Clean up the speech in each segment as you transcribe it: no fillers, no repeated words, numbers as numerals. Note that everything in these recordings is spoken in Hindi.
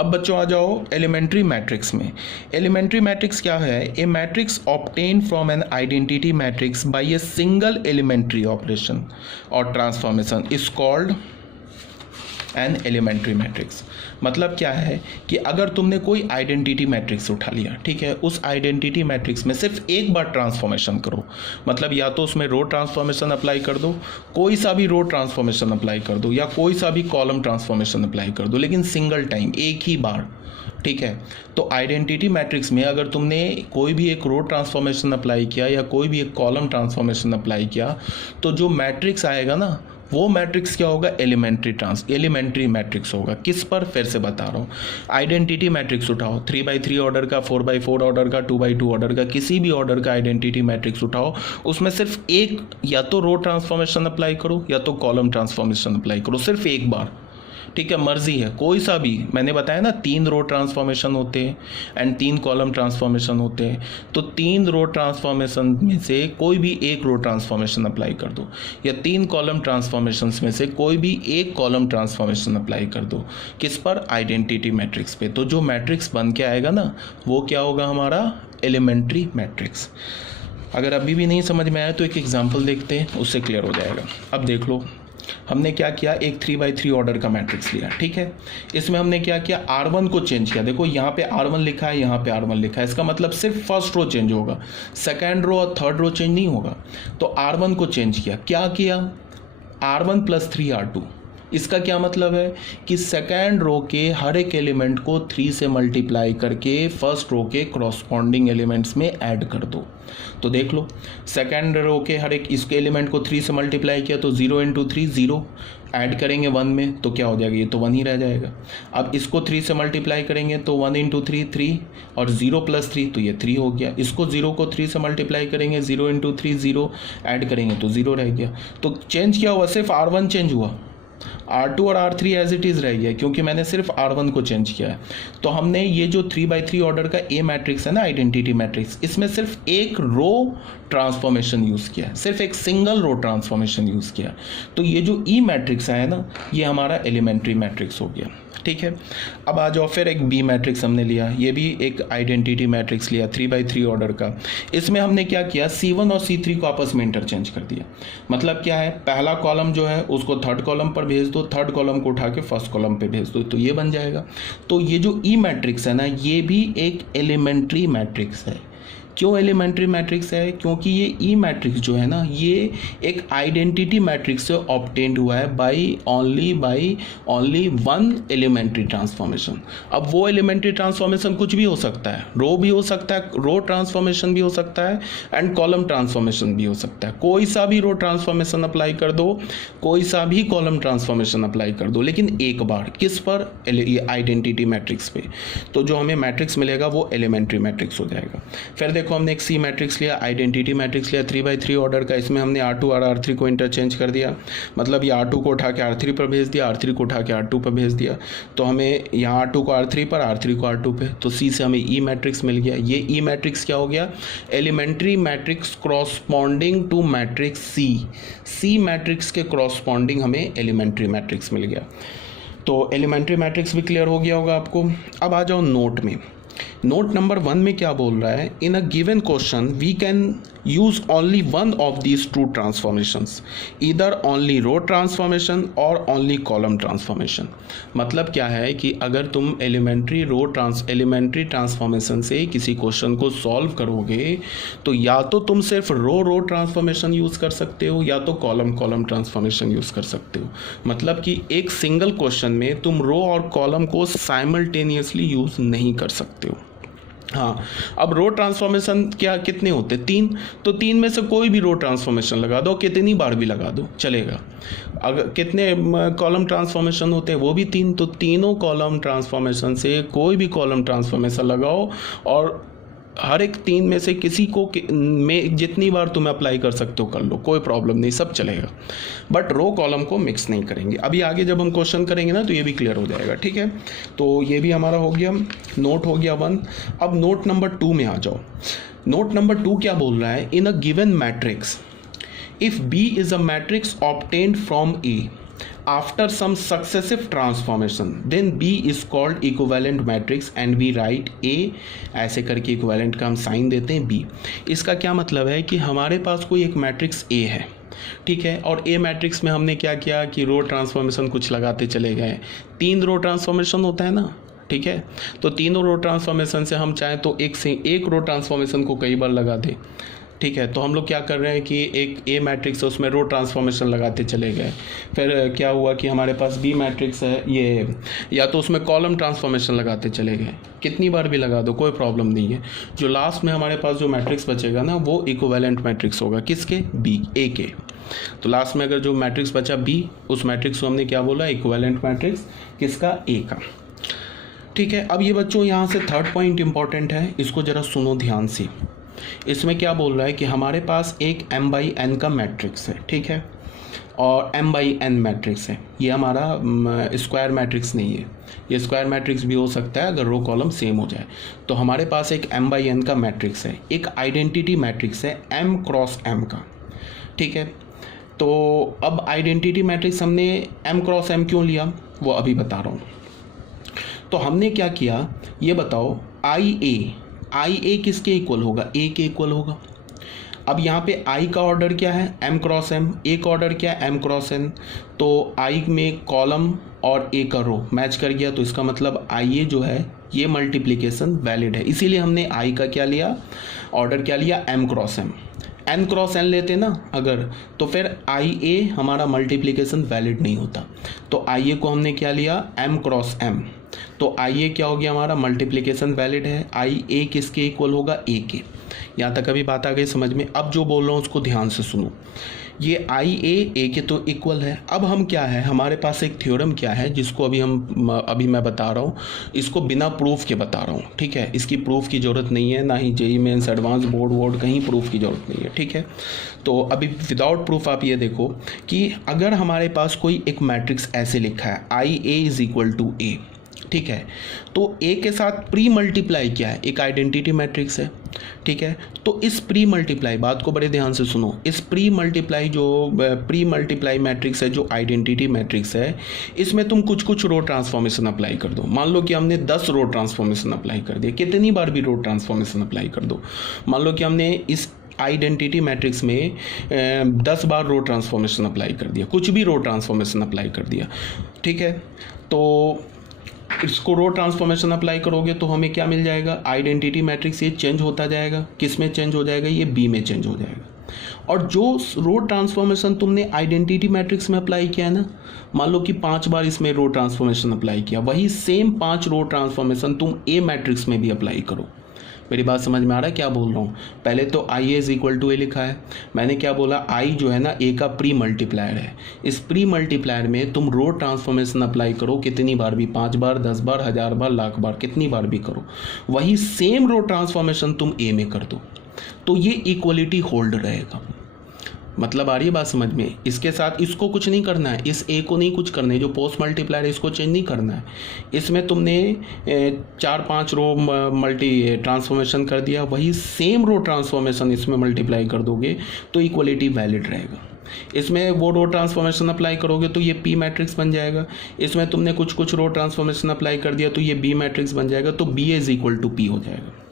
अब बच्चों आ जाओ एलिमेंट्री मैट्रिक्स में। एलिमेंट्री मैट्रिक्स क्या है? A matrix obtain from an identity matrix by a single elementary operation और transformation is called an elementary matrix. मतलब क्या है कि अगर तुमने कोई आइडेंटिटी मैट्रिक्स उठा लिया, ठीक है, उस आइडेंटिटी मैट्रिक्स में सिर्फ एक बार ट्रांसफॉर्मेशन करो, मतलब या तो उसमें रो ट्रांसफॉर्मेशन अप्लाई कर दो, कोई सा भी रो ट्रांसफॉर्मेशन अप्लाई कर दो, या कोई सा भी कॉलम ट्रांसफॉर्मेशन अप्लाई कर दो, लेकिन सिंगल टाइम, एक ही बार, ठीक है। तो आइडेंटिटी मैट्रिक्स में अगर तुमने कोई भी एक रो ट्रांसफॉर्मेशन अप्लाई किया या कोई भी एक कॉलम ट्रांसफॉर्मेशन अप्लाई किया, तो जो मैट्रिक्स आएगा ना, वो मैट्रिक्स क्या होगा? एलिमेंट्री मैट्रिक्स होगा। किस पर? फिर से बता रहा हूँ, आइडेंटिटी मैट्रिक्स उठाओ, 3x3 ऑर्डर का, 4x4 ऑर्डर का, 2x2 ऑर्डर का, किसी भी ऑर्डर का आइडेंटिटी मैट्रिक्स उठाओ, उसमें सिर्फ एक या तो रो ट्रांसफॉर्मेशन अप्लाई करो या तो कॉलम ट्रांसफॉर्मेशन अप्लाई करो, सिर्फ एक बार, ठीक है, मर्जी है कोई सा भी। मैंने बताया ना 3 रो ट्रांसफॉर्मेशन होते हैं एंड 3 कॉलम ट्रांसफॉर्मेशन होते हैं, तो 3 रो ट्रांसफॉर्मेशन में से कोई भी एक रो ट्रांसफॉर्मेशन अप्लाई कर दो, या 3 कॉलम ट्रांसफॉर्मेशन में से कोई भी एक कॉलम ट्रांसफॉर्मेशन अप्लाई कर दो। किस पर? आइडेंटिटी मैट्रिक्स पे। तो जो मैट्रिक्स बन के आएगा ना, वो क्या होगा? हमारा एलिमेंट्री मैट्रिक्स। अगर अभी भी नहीं समझ में आया तो एक एग्जाम्पल देखते हैं, उससे क्लियर हो जाएगा। अब देख लो, हमने क्या किया, एक 3x3 ऑर्डर का मैट्रिक्स लिया, ठीक है। इसमें हमने क्या किया, R1 को चेंज किया। देखो यहाँ पे R1 लिखा है, यहाँ पे R1 लिखा है, इसका मतलब सिर्फ फर्स्ट रो चेंज होगा, सेकेंड रो और थर्ड रो चेंज नहीं होगा। तो R1 को चेंज किया। क्या किया? R1 + 3R2। इसका क्या मतलब है कि सेकेंड रो के हर एक एलिमेंट को 3 से मल्टीप्लाई करके फर्स्ट रो के करस्पॉन्डिंग एलिमेंट्स में ऐड कर दो। तो देख लो, सेकेंड रो के हर एक इसके एलिमेंट को 3 से मल्टीप्लाई किया तो 0 × 3 0, ऐड करेंगे 1 में तो क्या हो जाएगा? ये तो 1 ही रह जाएगा। अब इसको 3 से मल्टीप्लाई करेंगे तो 1 × 3 3, और 0 + 3 तो ये 3 हो गया। इसको 0 को 3 से मल्टीप्लाई करेंगे, 0 × 3 0, ऐड करेंगे तो 0 रह गया। तो चेंज क्या हुआ? सिर्फ R1 चेंज हुआ, R2 और R3 एज इट इज़ रह गया, क्योंकि मैंने सिर्फ R1 को चेंज किया है। तो हमने ये जो 3x3 ऑर्डर का ए मैट्रिक्स है ना, आइडेंटिटी मैट्रिक्स, इसमें सिर्फ एक रो ट्रांसफॉर्मेशन यूज़ किया है, सिर्फ एक सिंगल रो ट्रांसफॉर्मेशन यूज़ किया। तो ये जो ई मैट्रिक्स है ना, ये हमारा एलिमेंट्री मैट्रिक्स हो गया, ठीक है। अब आ जाओ, फिर एक बी मैट्रिक्स हमने लिया, ये भी एक आइडेंटिटी मैट्रिक्स लिया 3x3 ऑर्डर का। इसमें हमने क्या किया, C1 और C3 को आपस में इंटरचेंज कर दिया। मतलब क्या है, पहला कॉलम जो है उसको थर्ड कॉलम पर भेज दो, थर्ड कॉलम को उठा के फर्स्ट कॉलम पे भेज दो, तो ये बन जाएगा। तो ये जो ई मैट्रिक्स है ना, ये भी एक एलिमेंट्री मैट्रिक्स है। क्यों एलिमेंट्री मैट्रिक्स है? क्योंकि ये ई मैट्रिक्स जो है ना, ये एक आइडेंटिटी मैट्रिक्स से ऑब्टेन्ड हुआ है by only one elementary transformation. अब वो एलिमेंट्री ट्रांसफॉर्मेशन कुछ भी हो सकता है, रो भी हो सकता है, रो ट्रांसफॉर्मेशन भी हो सकता है एंड कॉलम ट्रांसफॉर्मेशन भी हो सकता है। कोई सा भी रो ट्रांसफॉर्मेशन अप्लाई कर दो, कोई सा भी कॉलम ट्रांसफॉर्मेशन अप्लाई कर दो, लेकिन एक बार। किस पर? ये आइडेंटिटी मैट्रिक्स पे। तो जो हमें मैट्रिक्स मिलेगा वो एलिमेंट्री मैट्रिक्स हो जाएगा। फिर देखो, हमने एक सी मैट्रिक्स लिया, आइडेंटिटी मैट्रिक्स लिया 3x3 ऑर्डर का। इसमें हमने R2 और R3 को इंटरचेंज कर दिया, मतलब ये R2 को उठा के R3 पर भेज दिया, R3 को उठा के R2 पर भेज दिया। तो हमें यहाँ R2 को R3 पर, R3 को R2 पे, तो C से हमें ई मैट्रिक्स मिल गया। ये ई मैट्रिक्स क्या हो गया? Elementary matrix corresponding to matrix c. C matrix के क्रॉसपॉन्डिंग हमें एलिमेंट्री मैट्रिक्स मिल गया। तो एलिमेंट्री मैट्रिक्स भी क्लियर हो गया होगा आपको। अब आ जाओ नोट में। नोट नंबर 1 में क्या बोल रहा है, in a given question we can use only one of these two transformations, either only row transformation और ओनली कॉलम ट्रांसफॉर्मेशन। मतलब क्या है कि अगर तुम एलिमेंट्री ट्रांसफॉर्मेशन से किसी क्वेश्चन को सॉल्व करोगे तो या तो तुम सिर्फ रो ट्रांसफॉर्मेशन यूज़ कर सकते हो या तो कॉलम ट्रांसफॉर्मेशन यूज़ कर सकते हो। मतलब कि एक सिंगल क्वेश्चन में तुम रो और कॉलम को साइमल्टेनियसली यूज़ नहीं कर सकते हो। हाँ, अब रो ट्रांसफॉर्मेशन क्या कितने होते? 3। तो 3 में से कोई भी रो ट्रांसफॉर्मेशन लगा दो, कितनी बार भी लगा दो चलेगा। अगर कितने कॉलम ट्रांसफॉर्मेशन होते हैं? वो भी 3। तो तीनों कॉलम ट्रांसफॉर्मेशन से कोई भी कॉलम ट्रांसफॉर्मेशन लगाओ और हर एक 3 में से किसी को में जितनी बार तुम्हें अप्लाई कर सकते हो कर लो, कोई प्रॉब्लम नहीं, सब चलेगा। बट रो कॉलम को मिक्स नहीं करेंगे। अभी आगे जब हम क्वेश्चन करेंगे ना तो ये भी क्लियर हो जाएगा, ठीक है। तो ये भी हमारा हो गया, नोट हो गया 1। अब नोट नंबर 2 में आ जाओ। नोट नंबर 2 क्या बोल रहा है, in a given matrix if B is a matrix obtained from A after some successive transformation then B is called equivalent matrix and we write A, ऐसे करके इक्विवेलेंट का हम साइन देते हैं B। इसका क्या मतलब है कि हमारे पास कोई एक मैट्रिक्स A है, ठीक है, और A मैट्रिक्स में हमने क्या किया कि रो ट्रांसफॉर्मेशन कुछ लगाते चले गए। 3 रो ट्रांसफॉर्मेशन होता है ना, ठीक है, तो तीनों रो ट्रांसफॉर्मेशन से हम चाहें तो एक रो ट्रांसफॉर्मेशन को कई बार लगा दें, ठीक है। तो हम लोग क्या कर रहे हैं कि एक ए मैट्रिक्स है उसमें रो ट्रांसफॉर्मेशन लगाते चले गए। फिर क्या हुआ कि हमारे पास बी मैट्रिक्स है, ये या तो उसमें कॉलम ट्रांसफॉर्मेशन लगाते चले गए, कितनी बार भी लगा दो कोई प्रॉब्लम नहीं है। जो लास्ट में हमारे पास जो मैट्रिक्स बचेगा ना वो इक्विवेलेंट मैट्रिक्स होगा, किसके, बी, ए के। तो लास्ट में अगर जो मैट्रिक्स बचा बी, उस मैट्रिक्स को हमने क्या बोला, इक्विवेलेंट मैट्रिक्स, किसका, ए का, ठीक है। अब ये बच्चों यहाँ से थर्ड पॉइंट इंपॉर्टेंट है, इसको जरा सुनो ध्यान से। इसमें क्या बोल रहा है कि हमारे पास एक m/n का मैट्रिक्स है, ठीक है, और m/n मैट्रिक्स है। ये हमारा स्क्वायर मैट्रिक्स नहीं है, ये स्क्वायर मैट्रिक्स भी हो सकता है अगर रो कॉलम सेम हो जाए। तो हमारे पास एक m/n का मैट्रिक्स है, एक आइडेंटिटी मैट्रिक्स है m क्रॉस m का, ठीक है। तो अब आइडेंटिटी मैट्रिक्स हमने m क्रॉस m क्यों लिया वो अभी बता रहा हूँ। तो हमने क्या किया ये बताओ, आई ए किसके इक्वल होगा, ए के इक्वल होगा। अब यहाँ पे आई का ऑर्डर क्या है, m क्रॉस m, ए का ऑर्डर क्या है, m क्रॉस n। तो आई में कॉलम और ए का रो मैच कर गया, तो इसका मतलब आई ए जो है ये मल्टीप्लिकेशन वैलिड है, इसीलिए हमने आई का क्या लिया, ऑर्डर क्या लिया, m cross m। n cross n लेते ना अगर, तो फिर आई ए हमारा मल्टीप्लिकेशन वैलिड नहीं होता। तो आई ए को हमने क्या लिया, m क्रॉस m। तो आई ए क्या हो गया हमारा, मल्टीप्लिकेशन वैलिड है, आई ए किसके इक्वल होगा, ए के। यहाँ तक अभी बात आ गई समझ में। अब जो बोल रहा हूँ उसको ध्यान से सुनो, ये आई ए के तो इक्वल है। अब हम क्या है, हमारे पास एक थ्योरम क्या है जिसको अभी मैं बता रहा हूँ, इसको बिना प्रूफ के बता रहा हूँ, ठीक है। इसकी प्रूफ की ज़रूरत नहीं है, ना ही जेईई मेंस एडवांस बोर्ड कहीं प्रूफ की ज़रूरत नहीं है, ठीक है। तो अभी विदाउट प्रूफ आप ये देखो कि अगर हमारे पास कोई एक मैट्रिक्स ऐसे लिखा है आई ए इज इक्वल टू ए, ठीक है, तो ए के साथ प्री मल्टीप्लाई क्या है, एक आइडेंटिटी मैट्रिक्स है, ठीक है। तो इस प्री मल्टीप्लाई, बात को बड़े ध्यान से सुनो, इस प्री मल्टीप्लाई मैट्रिक्स है जो आइडेंटिटी मैट्रिक्स है, इसमें तुम कुछ रो ट्रांसफॉर्मेशन अप्लाई कर दो। मान लो कि हमने 10 रो ट्रांसफॉर्मेशन अप्लाई कर दिया, कितनी बार भी रो ट्रांसफॉर्मेशन अप्लाई कर दो। मान लो कि हमने इस आइडेंटिटी मैट्रिक्स में 10 बार रो ट्रांसफॉर्मेशन अप्लाई कर दिया, कुछ भी रो ट्रांसफॉर्मेशन अप्लाई कर दिया, ठीक है। तो इसको रो ट्रांसफॉर्मेशन अप्लाई करोगे तो हमें क्या मिल जाएगा, आइडेंटिटी मैट्रिक्स ये चेंज होता जाएगा, किस में चेंज हो जाएगा, ये बी में चेंज हो जाएगा। और जो रो ट्रांसफॉर्मेशन तुमने आइडेंटिटी मैट्रिक्स में अप्लाई किया है ना, मान लो कि 5 बार इसमें रो ट्रांसफॉर्मेशन अप्लाई किया, वही सेम 5 रो ट्रांसफॉर्मेशन तुम ए मैट्रिक्स में भी अप्लाई करो। मेरी बात समझ में आ रहा है क्या बोल रहा हूँ। पहले तो आई ए इज इक्वल टू ए लिखा है, मैंने क्या बोला, आई जो है ना ए का प्री मल्टीप्लायर है। इस प्री मल्टीप्लायर में तुम रो ट्रांसफॉर्मेशन अप्लाई करो, कितनी बार भी, 5 बार, 10 बार, 1000 बार, लाख बार, कितनी बार भी करो, वही सेम रो ट्रांसफॉर्मेशन तुम ए में कर दो, तो ये इक्वलिटी होल्ड रहेगा। मतलब आ रही है बात समझ में। इसके साथ इसको कुछ नहीं करना है, इस ए को नहीं कुछ करना है, जो पोस्ट मल्टीप्लायर है इसको चेंज नहीं करना है। इसमें तुमने 4-5 रो मल्टी ट्रांसफॉर्मेशन कर दिया, वही सेम रो ट्रांसफॉर्मेशन इसमें मल्टीप्लाई कर दोगे तो इक्वलिटी वैलिड रहेगा। इसमें वो रो ट्रांसफॉर्मेशन अप्लाई करोगे तो ये पी मैट्रिक्स बन जाएगा, इसमें तुमने कुछ रो ट्रांसफॉर्मेशन अप्लाई कर दिया तो ये बी मैट्रिक्स बन जाएगा, तो b is equal to p हो जाएगा।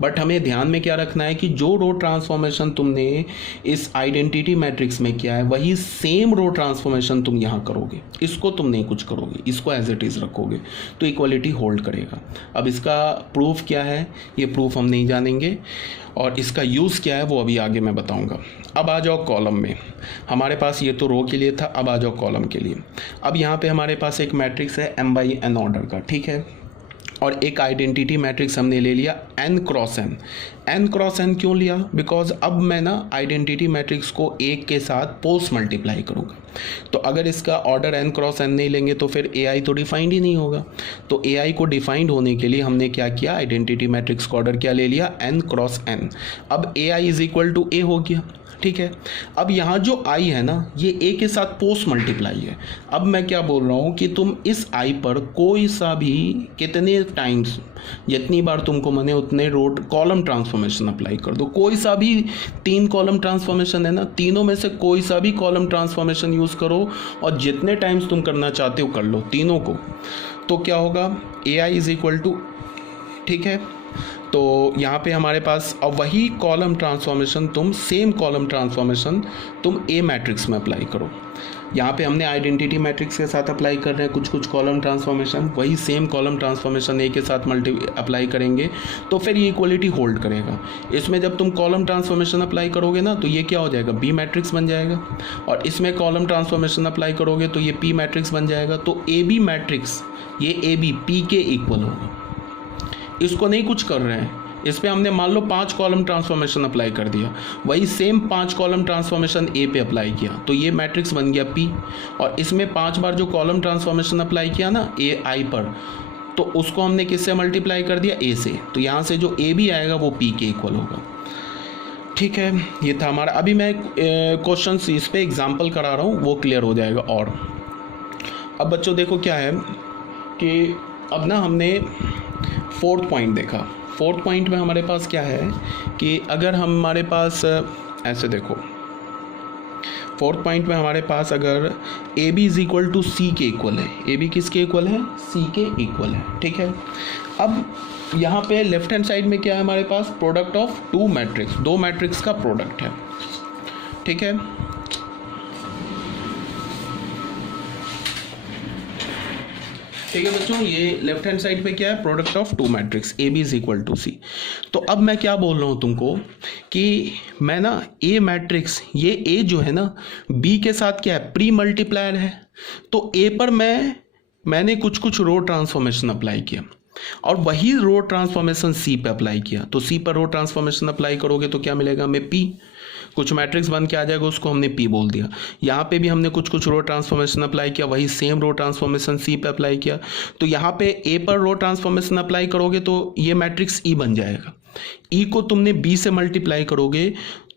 बट हमें ध्यान में क्या रखना है कि जो रो ट्रांसफॉर्मेशन तुमने इस आइडेंटिटी मैट्रिक्स में किया है वही सेम रो ट्रांसफॉर्मेशन तुम यहाँ करोगे, इसको तुम नहीं कुछ करोगे, इसको एज इट इज़ रखोगे तो इक्वलिटी होल्ड करेगा। अब इसका प्रूफ क्या है, ये प्रूफ हम नहीं जानेंगे, और इसका यूज़ क्या है वो अभी आगे मैं बताऊंगा। अब आ जाओ कॉलम में, हमारे पास ये तो रो के लिए था, अब आ जाओ कॉलम के लिए। अब यहाँ पे हमारे पास एक मैट्रिक्स है m/n ऑर्डर का, ठीक है, और एक आइडेंटिटी मैट्रिक्स हमने ले लिया n cross n। n cross n क्यों लिया, बिकॉज अब मैं ना आइडेंटिटी मैट्रिक्स को एक के साथ पोस्ट मल्टीप्लाई करूँगा, तो अगर इसका ऑर्डर n क्रॉस n नहीं लेंगे तो फिर ai तो डिफाइंड ही नहीं होगा। तो ai को डिफाइंड होने के लिए हमने क्या किया, आइडेंटिटी मैट्रिक्स का ऑर्डर क्या ले लिया, n क्रॉस n। अब ai is equal to a हो गया, ठीक है। अब यहाँ जो i है ना ये a के साथ पोस्ट मल्टीप्लाई है। अब मैं क्या बोल रहा हूँ कि तुम इस i पर कोई सा भी कितने टाइम्स, जितनी बार तुमको मने उतने रो कॉलम ट्रांसफॉर्मेशन अप्लाई कर दो, कोई सा भी 3 कॉलम ट्रांसफॉर्मेशन है ना, तीनों में से कोई सा भी कॉलम ट्रांसफॉर्मेशन यूज़ यूज़ करो और जितने टाइम्स तुम करना चाहते हो कर लो तीनों को। तो क्या होगा, AI इज इक्वल टू, ठीक है, तो यहाँ पे हमारे पास अब वही कॉलम ट्रांसफॉर्मेशन तुम सेम कॉलम ट्रांसफॉर्मेशन तुम A मैट्रिक्स में अप्लाई करो। यहाँ पे हमने आइडेंटिटी मैट्रिक्स के साथ अप्लाई कर रहे हैं कुछ कॉलम ट्रांसफॉर्मेशन, वही सेम कॉलम ट्रांसफॉर्मेशन A के साथ अप्लाई करेंगे तो फिर ये इक्वलिटी होल्ड करेगा। इसमें जब तुम कॉलम ट्रांसफॉर्मेशन अप्लाई करोगे ना तो ये क्या हो जाएगा, B मैट्रिक्स बन जाएगा, और इसमें कॉलम ट्रांसफॉर्मेशन अप्लाई करोगे तो ये P मैट्रिक्स बन जाएगा। तो AB मैट्रिक्स ये AB P के इक्वल होगा। इसको नहीं कुछ कर रहे हैं, इस पे हमने मान लो 5 कॉलम ट्रांसफॉर्मेशन अप्लाई कर दिया, वही सेम 5 कॉलम ट्रांसफॉर्मेशन A पे अप्लाई किया तो ये मैट्रिक्स बन गया P, और इसमें 5 बार जो कॉलम ट्रांसफॉर्मेशन अप्लाई किया ना AI पर, तो उसको हमने किससे मल्टीप्लाई कर दिया, A से, तो यहाँ से जो AB आएगा वो P के इक्वल होगा। ठीक है, ये था हमारा। अभी मैं क्वेश्चन इस पे एग्जाम्पल करा रहा हूँ, वो क्लियर हो जाएगा। और अब बच्चों देखो क्या है कि अब ना हमने 4th पॉइंट देखा। 4th पॉइंट में हमारे पास क्या है कि अगर हमारे पास ऐसे देखो, 4th पॉइंट में हमारे पास अगर AB is equal to C के इक्वल है, AB किसके इक्वल है, C के इक्वल है, ठीक है। अब यहाँ पे लेफ्ट हैंड साइड में क्या है हमारे पास, प्रोडक्ट ऑफ 2 मैट्रिक्स, 2 मैट्रिक्स का प्रोडक्ट है, ठीक है। ठीक है बच्चों, ये लेफ्ट हैंड साइड पे क्या है, product of 2 matrix AB is equal to C। तो अब मैं क्या बोल रहा हूँ तुमको कि मैं ना A मैट्रिक्स, ये A जो है ना B के साथ क्या है, प्री मल्टीप्लायर है, तो A पर मैंने कुछ रो ट्रांसफॉर्मेशन अप्लाई किया और वही रो ट्रांसफॉर्मेशन C पे अप्लाई किया। तो C पर रो ट्रांसफॉर्मेशन अप्लाई करोगे तो क्या मिलेगा हमें, P, कुछ मैट्रिक्स बन के आ जाएगा, उसको हमने P बोल दिया। यहाँ पे भी हमने कुछ रो ट्रांसफॉर्मेशन अप्लाई किया, वही सेम रो ट्रांसफॉर्मेशन C पे अप्लाई किया। तो यहाँ पे A पर रो ट्रांसफॉर्मेशन अप्लाई करोगे तो ये मैट्रिक्स E बन जाएगा। E को तुमने B से मल्टीप्लाई करोगे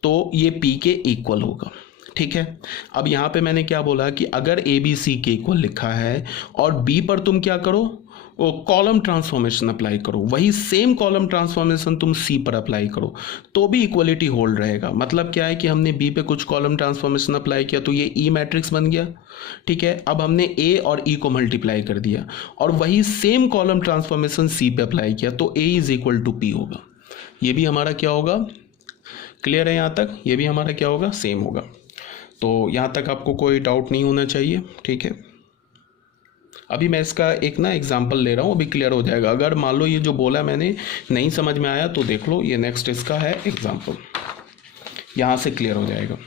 तो ये P के इक्वल होगा, ठीक है। अब यहाँ पे मैंने क्या बोला कि अगर AB C के इक्वल लिखा है और B पर तुम क्या करो, वो कॉलम ट्रांसफॉर्मेशन अप्लाई करो, वही सेम कॉलम ट्रांसफॉर्मेशन तुम C पर अप्लाई करो तो भी इक्वलिटी होल्ड रहेगा। मतलब क्या है कि हमने B पे कुछ कॉलम ट्रांसफॉर्मेशन अप्लाई किया तो ये E मैट्रिक्स बन गया, ठीक है। अब हमने A और E को मल्टीप्लाई कर दिया और वही सेम कॉलम ट्रांसफॉर्मेशन C पे अप्लाई किया तो A is equal to P होगा। ये भी हमारा क्या होगा, क्लियर है यहाँ तक, ये भी हमारा क्या होगा, सेम होगा। तो यहाँ तक आपको कोई डाउट नहीं होना चाहिए, ठीक है। अभी मैं इसका एक ना एग्जांपल ले रहा हूँ, अभी क्लियर हो जाएगा। अगर मान लो ये जो बोला मैंने नहीं समझ में आया तो देख लो, ये नेक्स्ट इसका है एग्जांपल, यहाँ से क्लियर हो जाएगा।